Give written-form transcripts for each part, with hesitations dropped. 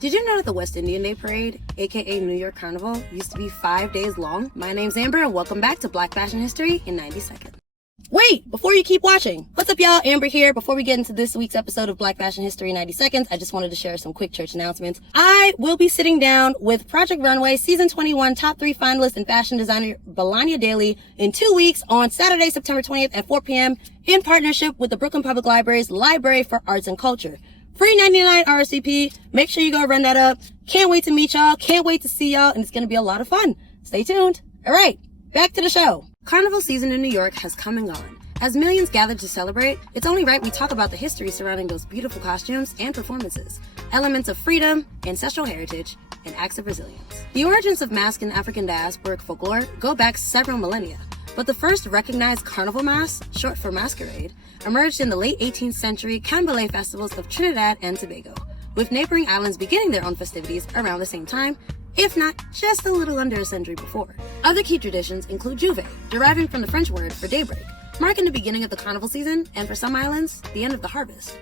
Did you know that the West Indian Day Parade, aka New York Carnival, used to be 5 days long? My name's Amber and welcome back to Black Fashion History in 90 seconds. Wait, before you keep watching, what's up y'all? Amber here. Before we get into this week's episode of Black Fashion History in 90 seconds, I just wanted to share some quick church announcements. I will be sitting down with Project Runway Season 21 Top 3 finalist and fashion designer Belania Daley in 2 weeks on Saturday, September 20th at 4 p.m. in partnership with the Brooklyn Public Library's Library for Arts and Culture. Free 99 RSVP. Make sure you go run that up. Can't wait to meet y'all. Can't wait to see y'all. And it's going to be a lot of fun. Stay tuned. All right, back to the show. Carnival season in New York has come and gone. As millions gather to celebrate, it's only right we talk about the history surrounding those beautiful costumes and performances, elements of freedom, ancestral heritage, and acts of resilience. The origins of mask in African diasporic folklore go back several millennia, but the first recognized carnival mask, short for masquerade, emerged in the late 18th century Candomblé festivals of Trinidad and Tobago, with neighboring islands beginning their own festivities around the same time, if not just a little under a century before. Other key traditions include Juve, deriving from the French word for daybreak, marking the beginning of the carnival season, and for some islands, the end of the harvest.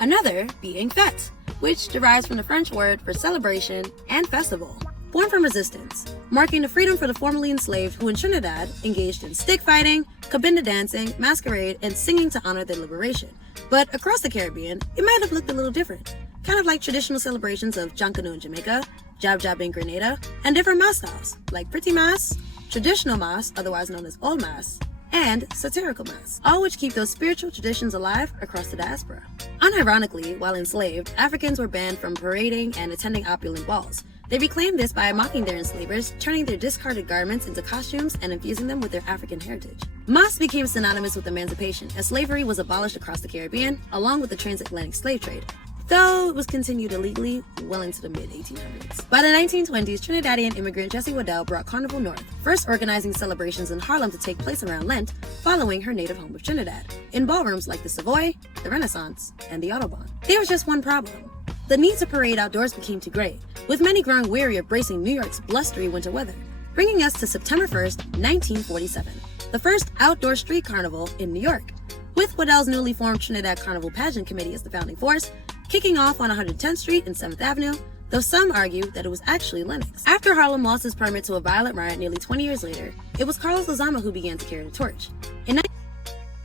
Another being fête, which derives from the French word for celebration and festival. Born from resistance, marking the freedom for the formerly enslaved who in Trinidad engaged in stick fighting, cabinda dancing, masquerade, and singing to honor their liberation. But across the Caribbean, it might have looked a little different, kind of like traditional celebrations of Joncanoe in Jamaica, Jab Jab in Grenada, and different mass styles like Pretty Mass, Traditional Mass, otherwise known as Old Mass, and Satirical Mass, all which keep those spiritual traditions alive across the diaspora. Unironically, while enslaved, Africans were banned from parading and attending opulent balls. They reclaimed this by mocking their enslavers, turning their discarded garments into costumes and infusing them with their African heritage. Mas became synonymous with emancipation as slavery was abolished across the Caribbean, along with the transatlantic slave trade, though it was continued illegally well into the mid-1800s. By the 1920s, Trinidadian immigrant Jessie Waddell brought Carnival north, first organizing celebrations in Harlem to take place around Lent, following her native home of Trinidad, in ballrooms like the Savoy, the Renaissance, and the Audubon. There was just one problem. The need to parade outdoors became too great, with many growing weary of bracing New York's blustery winter weather, bringing us to September 1st, 1947, the first outdoor street carnival in New York, with Waddell's newly formed Trinidad Carnival Pageant Committee as the founding force, kicking off on 110th Street and 7th Avenue, though some argue that it was actually Lenox. After Harlem lost his permit to a violent riot nearly 20 years later, it was Carlos Lozama who began to carry the torch.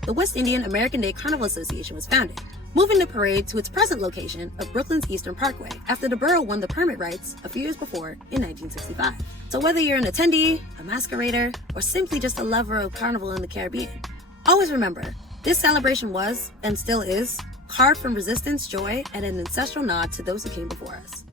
The West Indian American Day Carnival Association was founded, moving the parade to its present location of Brooklyn's Eastern Parkway after the borough won the permit rights a few years before in 1965. So whether you're an attendee, a masquerader, or simply just a lover of carnival in the Caribbean, always remember, this celebration was, and still is, carved from resistance, joy, and an ancestral nod to those who came before us.